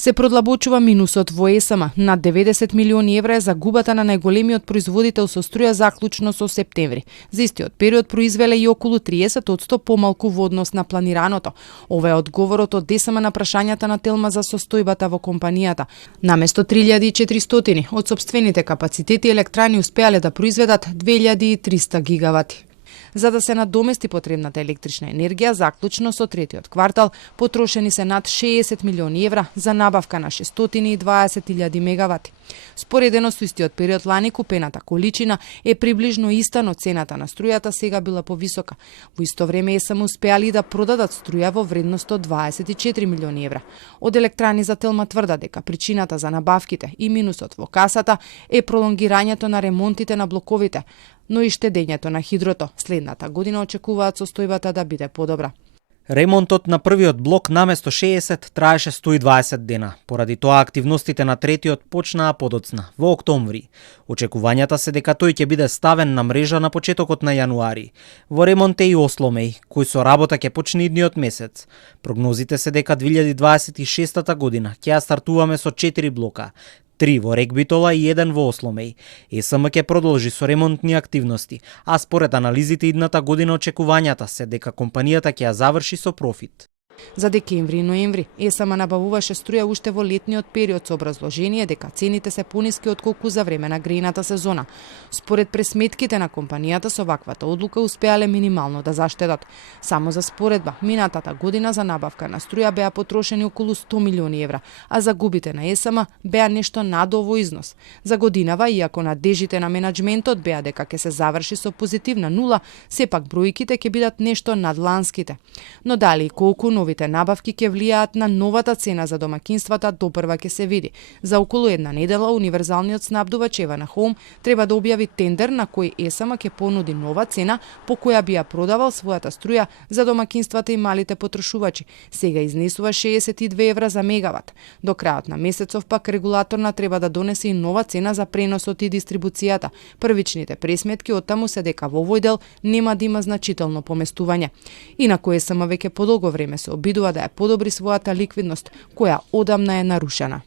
Се продлабочува минусот во ЕСМ. Над 90 милиони евра е загубата на најголемиот производител со струја заклучно со септември. За истиот период произвеле и околу 30% помалку во однос на планираното. Ова е одговорот од ДСМ на прашањата на Телма за состојбата во компанијата. Наместо 3400 од сопствените капацитети електрани успеале да произведат 2300 гигавати. За да се надомести потребната електрична енергија, заклучно со третиот квартал, потрошени се над 60 милиони евра за набавка на 620.000 мегавати. Споредено со истиот период лани, купената количина е приближно иста, но цената на струјата сега била повисока. Во исто време ЕСМ успеали да продадат струја во вредност од 24 милиони евра. Од електрани за Телма тврда дека причината за набавките и минусот во касата е пролонгирањето на ремонтите на блоковите, но и штедењето на хидрото. Следната година очекуваат состојбата да биде подобра. Ремонтот на првиот блок наместо 60 траеше 120 дена. Поради тоа активностите на третиот почнаа подоцна, во октомври. Очекувањата се дека тој ќе биде ставен на мрежа на почетокот на јануари. Во ремонт е и Осломеј, кој со работа ќе почне идниот месец. Прогнозите се дека 2026 година ќе ја стартуваме со 4 блока. 3 во Рекбитола и 1 во Осломеј. ЕСМ ќе продолжи со ремонтни активности, а според анализите идната година очекувањата се дека компанијата ќе ја заврши со профит. За декември и ноември ЕСМ набавуваше струја уште во летниот период со образложение дека цените се пониски отколку за време на грејната сезона. Според пресметките на компанијата со ваквата одлука успеале минимално да заштедат. Само за споредба, минатата година за набавка на струја беа потрошени околу 100 милиони евра, а загубите на ЕСМ беа нешто над овој износ. За годинава, иако надежите на менаџментот беа дека ќе се заврши со позитивна нула, сепак бројките ќе бидат нешто над ланските. Но дали и колку новите набавки ќе влијаат на новата цена за домакинствата допрва ќе се види. За околу една недела универзалниот снабдувач Евана Хоум треба да објави тендер на кој ЕСМ ќе понуди нова цена по која би ја продавал својата струја за домакинствата и малите потрошувачи. Сега изнесува 62 евра за мегават. До крајот на месецов пак регулаторна треба да донесе и нова цена за преносот и дистрибуцијата. Првичните пресметки од таму се дека во овој дел нема да има значително поместување. Инаку ЕСМ веќе подолго време се обидува да ја подобри својата ликвидност, која одамна е нарушена.